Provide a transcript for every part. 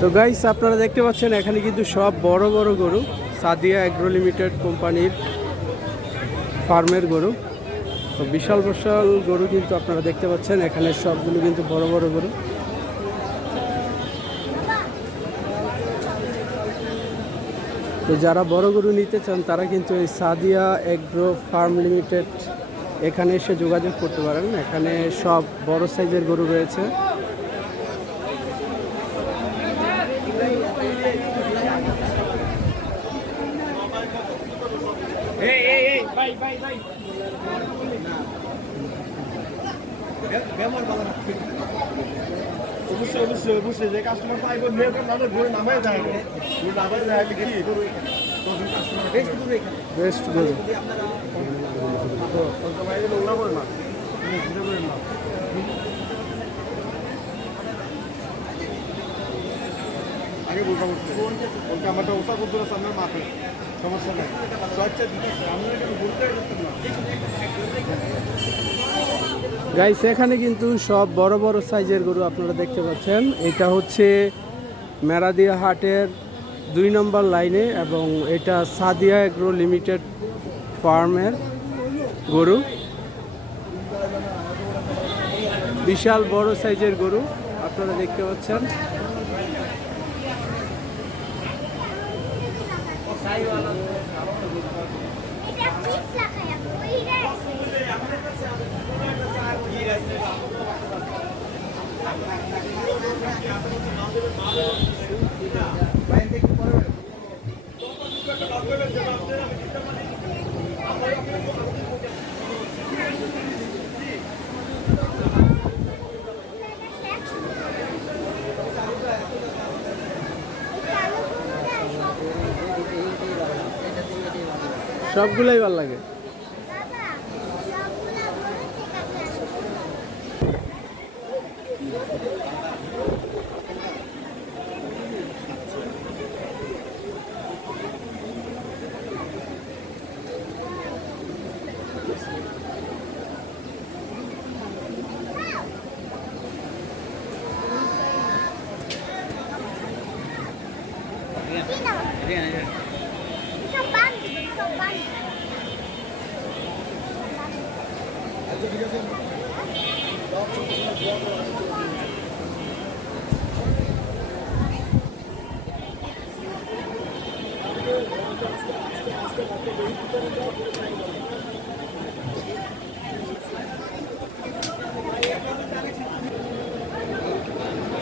তো গাইস আপনারা দেখতে পাচ্ছেন এখানে কিন্তু সব বড় বড় গরু, সাদিয়া এগ্রো লিমিটেড কোম্পানির ফার্মের গরু। তো বিশাল বিশাল গরু কিন্তু আপনারা দেখতে পাচ্ছেন এখানে, সবগুলো কিন্তু বড় বড় গরু। তো যারা বড় গরু নিতে চান তারা কিন্তু এই সাদিয়া এগ্রো ফার্ম লিমিটেড এখানে এসে যোগাযোগ করতে পারেন। এখানে সব বড় সাইজের গরু রয়েছে। অবশ্যই যে কাস্টমার পাইব ঘুরে নামাই যায় কি বেস্ট গরু। আগে বলতে বলতে আমারটা ওষা করতে সামনের মাঠে সমস্যা নাই। গাইস এখানে কিন্তু সব বড় বড় সাইজের গরু আপনারা দেখতে পাচ্ছেন। এটা হচ্ছে মেরাদিয়া হাটের 2 নম্বর লাইনে এবং এটা সাদিয়া এগ্রো লিমিটেড ফার্মের গরু। বিশাল বড় সাইজের গরু আপনারা দেখতে পাচ্ছেন। সবগুলাই ভালো লাগে।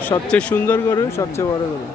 সবচেয়ে সুন্দর গরু, সবচেয়ে বড় গরু।